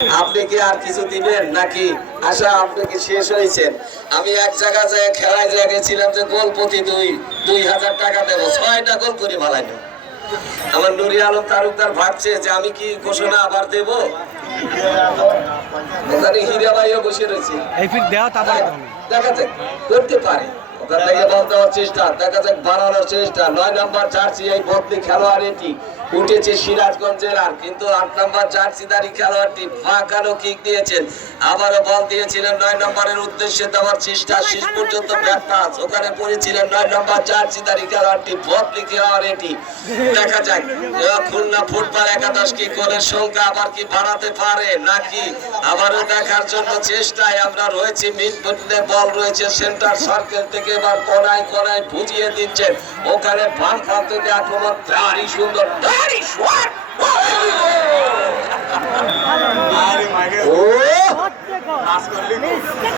আপনি কি আর কিছু দিবেন নাকি আশা আপনি কি শেষ হয়েছেন? আমি এক জায়গায় যায় খেলায় গেছিলাম যে গোল প্রতি 2000 টাকা দেবো, 6টা গোল করে ভালাইনি। আমার নুরি আলম তালুকদার ভাবছে যে আমি কি ঘোষণা আবার দেবো। ওখানে হীরা ভাইও বসে রয়েছে, দেখা যাক করতে পারে। ওখান থেকে বল দেওয়ার চেষ্টা, দেখা যাক বাড়ানোর চেষ্টা। 9 নম্বর জার্সি এই বদলি খেলোয়াড় এটি উঠেছে সিরাজগঞ্জের, আর কিন্তু 8 নম্বর জার্সিধারী খেলোয়াড়টি ফাঁকানো কিক দিয়েছেন। আবারও বল দিয়েছিলেন 9 নম্বরের উদ্দেশ্যে দেওয়ার চেষ্টা, শেষ পর্যন্ত ব্যর্থ। ওখানে পড়েছিলেন 9 নম্বর জার্সিধারী খেলোয়াড়টি বদলি খেলোয়াড় এটি। দেখা যাক খুলনা ফুটবল একাদশ কি গোলের সংখ্যা আবার কি বাড়াতে পারে নাকি। আবারও দেখার জন্য চেষ্টায় আমরা রয়েছি। মিডফিল্ডে বল রয়েছে সেন্টার সার্কেল থেকে, এবার কোনায় কোনায় বুঝিয়ে দিচ্ছেন। ওখানে বাম প্রান্ত থেকে আক্রমণ, দারুণ সুন্দর দারুণ শট। ও